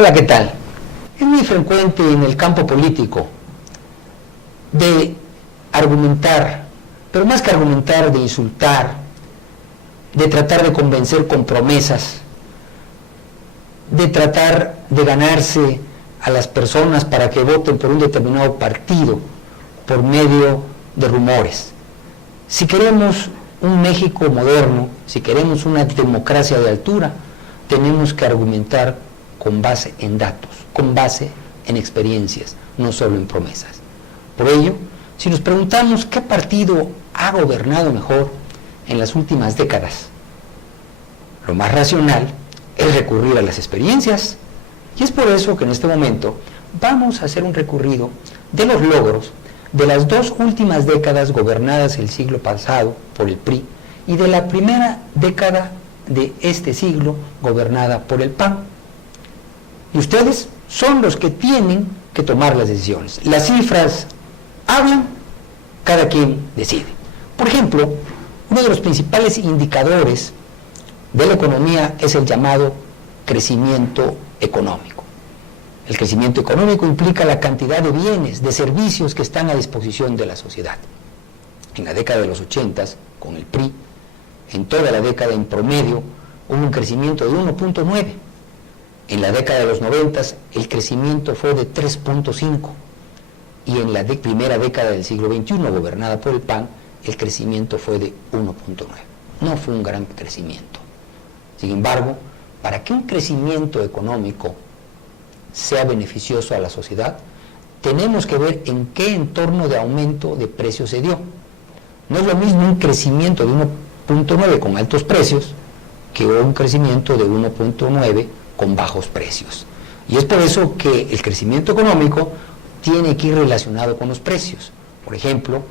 Hola, ¿qué tal? Es muy frecuente en el campo político de argumentar, pero más que argumentar, de insultar, de tratar de convencer con promesas, de tratar de ganarse a las personas para que voten por un determinado partido por medio de rumores. Si queremos un México moderno, si queremos una democracia de altura, tenemos que argumentar con base en datos, con base en experiencias, no solo en promesas. Por ello, si nos preguntamos qué partido ha gobernado mejor en las últimas décadas, lo más racional es recurrir a las experiencias. Y es por eso que en este momento vamos a hacer un recorrido de los logros de las dos últimas décadas gobernadas el siglo pasado por el PRI y de la primera década de este siglo gobernada por el PAN. Y ustedes son los que tienen que tomar las decisiones. Las cifras hablan, cada quien decide. Por ejemplo, uno de los principales indicadores de la economía es el llamado crecimiento económico. El crecimiento económico implica la cantidad de bienes, de servicios que están a disposición de la sociedad. En la década de los 80, con el PRI, en toda la década en promedio, hubo un crecimiento de 1.9. En la década de los 90, el crecimiento fue de 3.5. Y en la primera década del siglo XXI, gobernada por el PAN, el crecimiento fue de 1.9. No fue un gran crecimiento. Sin embargo, para que un crecimiento económico sea beneficioso a la sociedad, tenemos que ver en qué entorno de aumento de precios se dio. No es lo mismo un crecimiento de 1.9 con altos precios que un crecimiento de 1.9 con bajos precios. Y es por eso que el crecimiento económico tiene que ir relacionado con los precios. Por ejemplo,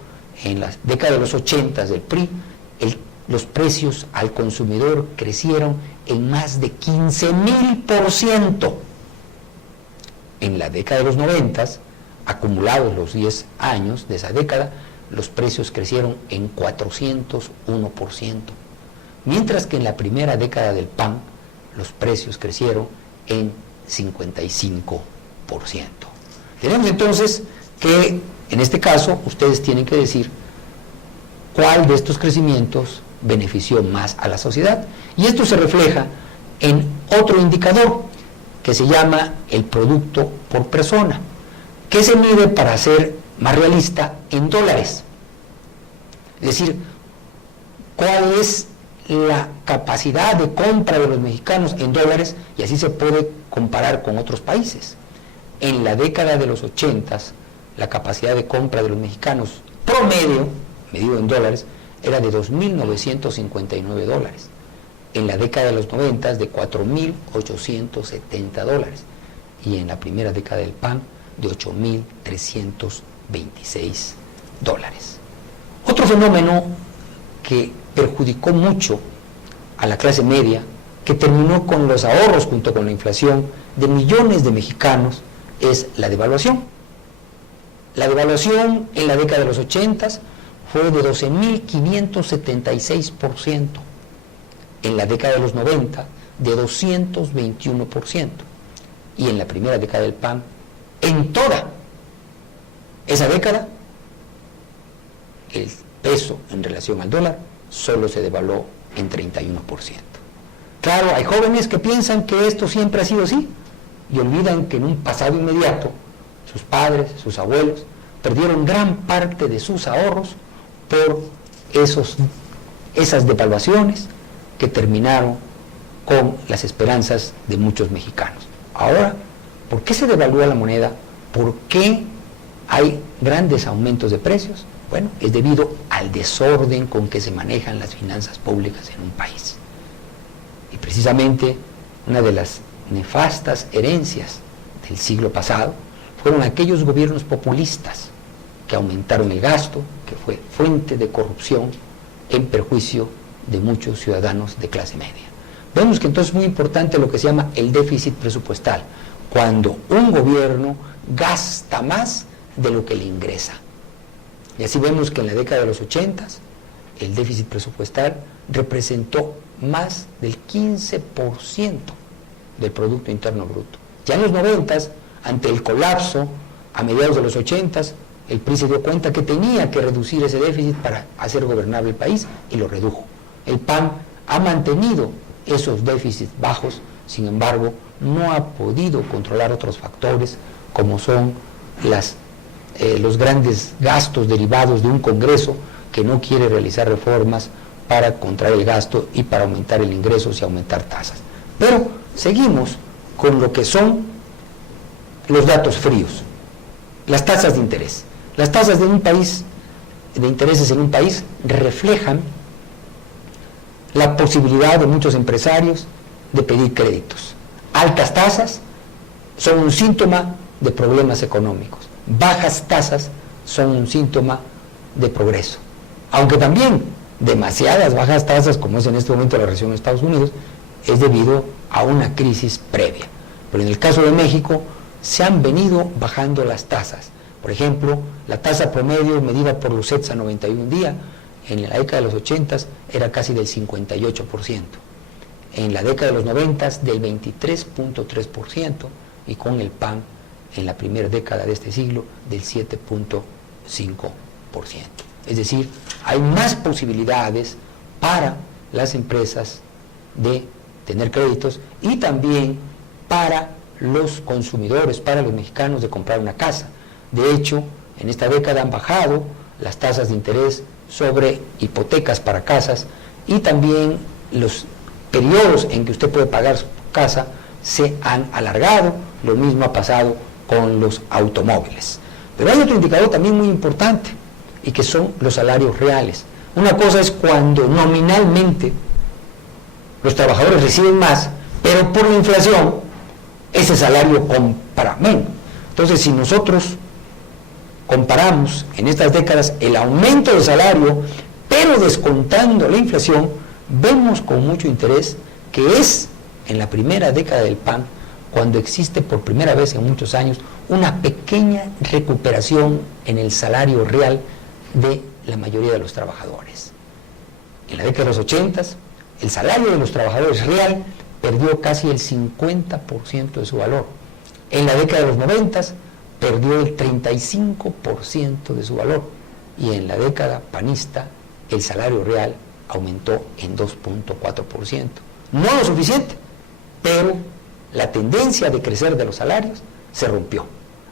en la década de los 80 del PRI, los precios al consumidor crecieron en más de 15,000%. En la década de los 90, acumulados los 10 años de esa década, los precios crecieron en 401%. Mientras que en la primera década del PAN, los precios crecieron en 55%. Tenemos entonces que, en este caso, ustedes tienen que decir cuál de estos crecimientos benefició más a la sociedad. Y esto se refleja en otro indicador que se llama el producto por persona, que se mide, para ser más realista, en dólares. Es decir, cuál es la capacidad de compra de los mexicanos en dólares, y así se puede comparar con otros países. En la década de los 80, la capacidad de compra de los mexicanos promedio, medido en dólares, era de $2,959. En la década de los 90, de $4,870. Y en la primera década del PAN, de $8,326. Otro fenómeno que perjudicó mucho a la clase media, que terminó con los ahorros junto con la inflación de millones de mexicanos, es la devaluación. La devaluación en la década de los 80 fue de 12,576%. En la década de los 90, de 221%. Y en la primera década del PAN, en toda esa década, el peso en relación al dólar solo se devaluó en 31%. Claro, hay jóvenes que piensan que esto siempre ha sido así y olvidan que en un pasado inmediato sus padres, sus abuelos, perdieron gran parte de sus ahorros por esas devaluaciones que terminaron con las esperanzas de muchos mexicanos. Ahora, ¿por qué se devalúa la moneda? ¿Por qué hay grandes aumentos de precios? Bueno, es debido al desorden con que se manejan las finanzas públicas en un país. Y precisamente una de las nefastas herencias del siglo pasado fueron aquellos gobiernos populistas que aumentaron el gasto, que fue fuente de corrupción en perjuicio de muchos ciudadanos de clase media. Vemos que entonces es muy importante lo que se llama el déficit presupuestal, cuando un gobierno gasta más de lo que le ingresa. Y así vemos que en la década de los 80 el déficit presupuestal representó más del 15% del Producto Interno Bruto. Ya en los 90, ante el colapso, a mediados de los 80, el PRI se dio cuenta que tenía que reducir ese déficit para hacer gobernable el país y lo redujo. El PAN ha mantenido esos déficits bajos, sin embargo, no ha podido controlar otros factores como son los grandes gastos derivados de un Congreso que no quiere realizar reformas para contraer el gasto y para aumentar el ingreso y aumentar tasas. Pero seguimos con lo que son los datos fríos, las tasas de interés. Las tasas de intereses en un país reflejan la posibilidad de muchos empresarios de pedir créditos. Altas tasas son un síntoma de problemas económicos. Bajas tasas son un síntoma de progreso. Aunque también demasiadas bajas tasas, como es en este momento la recesión en Estados Unidos, es debido a una crisis previa. Pero en el caso de México se han venido bajando las tasas. Por ejemplo, la tasa promedio medida por los CETS a 91 días, en la década de los 80 era casi del 58%. En la década de los 90 del 23.3% y con el PAN en la primera década de este siglo del 7.5%. Es decir, hay más posibilidades para las empresas de tener créditos y también para los consumidores, para los mexicanos de comprar una casa. De hecho, en esta década han bajado las tasas de interés sobre hipotecas para casas y también los periodos en que usted puede pagar su casa se han alargado. Lo mismo ha pasado con los automóviles. Pero hay otro indicador también muy importante y que son los salarios reales. Una cosa es cuando nominalmente los trabajadores reciben más, pero por la inflación ese salario compra menos. Entonces, si nosotros comparamos en estas décadas el aumento del salario, pero descontando la inflación, vemos con mucho interés que es en la primera década del PAN cuando existe por primera vez en muchos años una pequeña recuperación en el salario real de la mayoría de los trabajadores. En la década de los 80, el salario de los trabajadores real perdió casi el 50% de su valor. En la década de los 90 perdió el 35% de su valor. Y en la década panista el salario real aumentó en 2.4%. No lo suficiente, pero la tendencia de crecer de los salarios se rompió.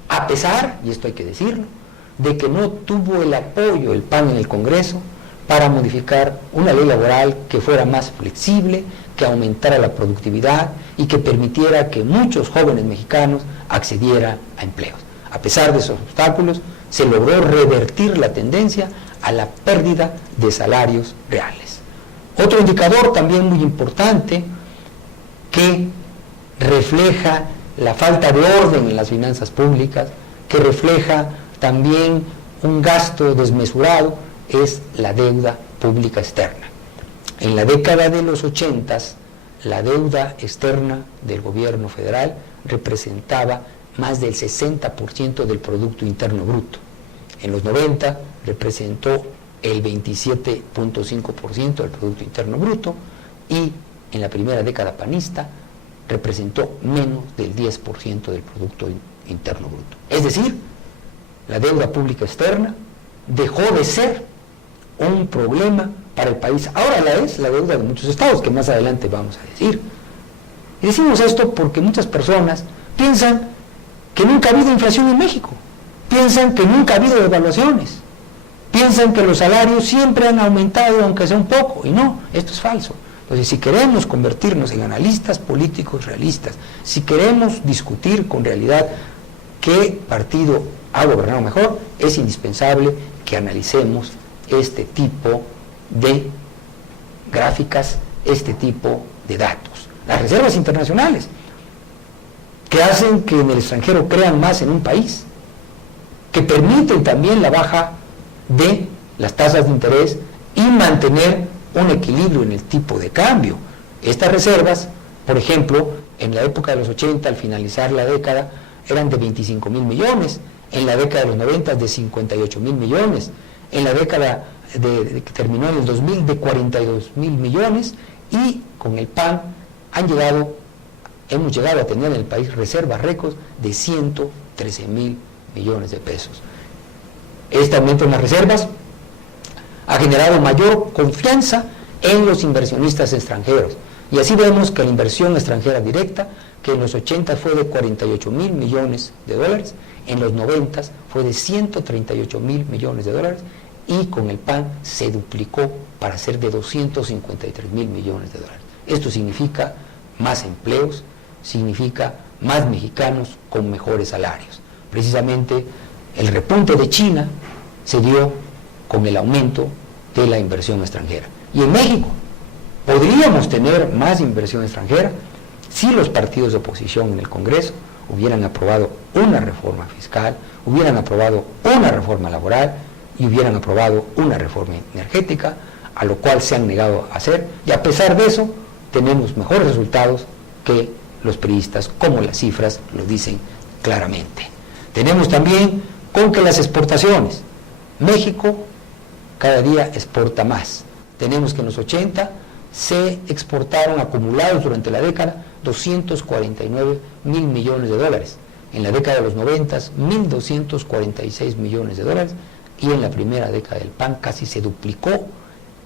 A pesar, y esto hay que decirlo, de que no tuvo el apoyo el PAN en el Congreso para modificar una ley laboral que fuera más flexible, que aumentara la productividad y que permitiera que muchos jóvenes mexicanos accedieran a empleos. A pesar de esos obstáculos, se logró revertir la tendencia a la pérdida de salarios reales. Otro indicador también muy importante que refleja la falta de orden en las finanzas públicas, que refleja también un gasto desmesurado, es la deuda pública externa. En la década de los 80, la deuda externa del gobierno federal representaba más del 60% del Producto Interno Bruto. En los 90 representó el 27.5% del Producto Interno Bruto y en la primera década panista representó menos del 10% del Producto Interno Bruto. Es decir, la deuda pública externa dejó de ser un problema para el país. Ahora es la deuda de muchos estados, que más adelante vamos a decir. Y decimos esto porque muchas personas piensan que nunca ha habido inflación en México, piensan que nunca ha habido devaluaciones, piensan que los salarios siempre han aumentado aunque sea un poco, y no, esto es falso. Entonces, si queremos convertirnos en analistas políticos realistas, si queremos discutir con realidad qué partido ha gobernado mejor, es indispensable que analicemos este tipo de gráficas, este tipo de datos. Las reservas internacionales, que hacen que en el extranjero crean más en un país, que permiten también la baja de las tasas de interés y mantener un equilibrio en el tipo de cambio. Estas reservas, por ejemplo, en la época de los 80, al finalizar la década, eran de 25,000 millones, en la década de los 90 de 58,000 millones, en la década que terminó en el 2000 de 42,000 millones y con el PAN han llegado hemos llegado a tener en el país reservas récords de 113.000 millones de pesos. Este aumento en las reservas ha generado mayor confianza en los inversionistas extranjeros. Y así vemos que la inversión extranjera directa, que en los 80 fue de 48.000 millones de dólares, en los 90 fue de 138.000 millones de dólares, y con el PAN se duplicó para ser de 253.000 millones de dólares. Esto significa más empleos, significa más mexicanos con mejores salarios. Precisamente el repunte de China se dio con el aumento de la inversión extranjera. Y en México podríamos tener más inversión extranjera si los partidos de oposición en el Congreso hubieran aprobado una reforma fiscal, hubieran aprobado una reforma laboral y hubieran aprobado una reforma energética, a lo cual se han negado a hacer, y a pesar de eso tenemos mejores resultados que los priistas, como las cifras lo dicen claramente. Tenemos también con que las exportaciones, México cada día exporta más. Tenemos que en los 80 se exportaron acumulados durante la década 249.000 millones de dólares. En la década de los 90, 1.246 millones de dólares, y en la primera década del PAN casi se duplicó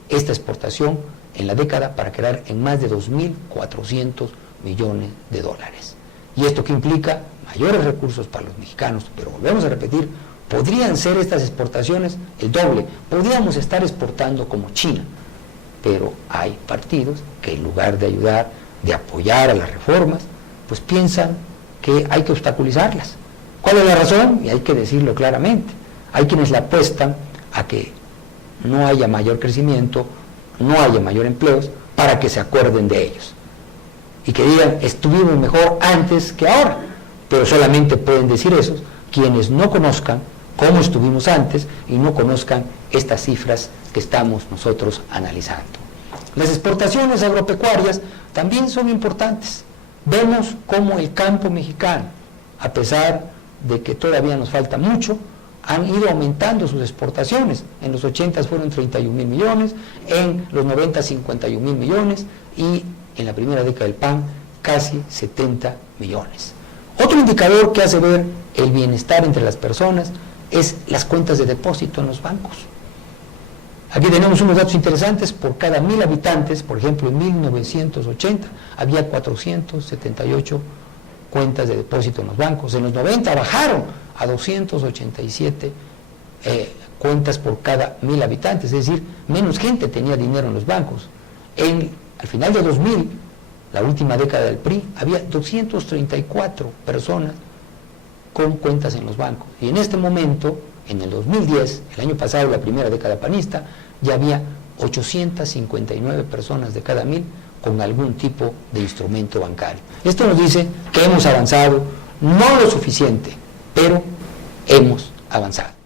esta exportación en la década para quedar en más de 2.400 millones de dólares. ¿Y esto qué implica? Mayores recursos para los mexicanos, pero volvemos a repetir, podrían ser estas exportaciones el doble, podríamos estar exportando como China, pero hay partidos que en lugar de ayudar, de apoyar a las reformas, pues piensan que hay que obstaculizarlas. ¿Cuál es la razón? Y hay que decirlo claramente. Hay quienes le apuestan a que no haya mayor crecimiento, no haya mayor empleos, para que se acuerden de ellos. Y que digan, estuvimos mejor antes que ahora. Pero solamente pueden decir eso quienes no conozcan cómo estuvimos antes y no conozcan estas cifras que estamos nosotros analizando. Las exportaciones agropecuarias también son importantes. Vemos cómo el campo mexicano, a pesar de que todavía nos falta mucho, han ido aumentando sus exportaciones. En los 80 fueron 31.000 millones, en los 90 51.000 millones y en la primera década del PAN casi 70 millones. Otro indicador que hace ver el bienestar entre las personas es las cuentas de depósito en los bancos. Aquí tenemos unos datos interesantes. Por cada 1.000 habitantes, por ejemplo, en 1980 había 478 cuentas de depósito en los bancos. En los 90 bajaron a 287 cuentas por cada 1.000 habitantes, es decir, menos gente tenía dinero en los bancos. Al final de 2000, la última década del PRI, había 234 personas con cuentas en los bancos. Y en este momento, en el 2010, el año pasado, la primera década panista, ya había 859 personas de cada 1.000 con algún tipo de instrumento bancario. Esto nos dice que hemos avanzado, no lo suficiente, pero hemos avanzado.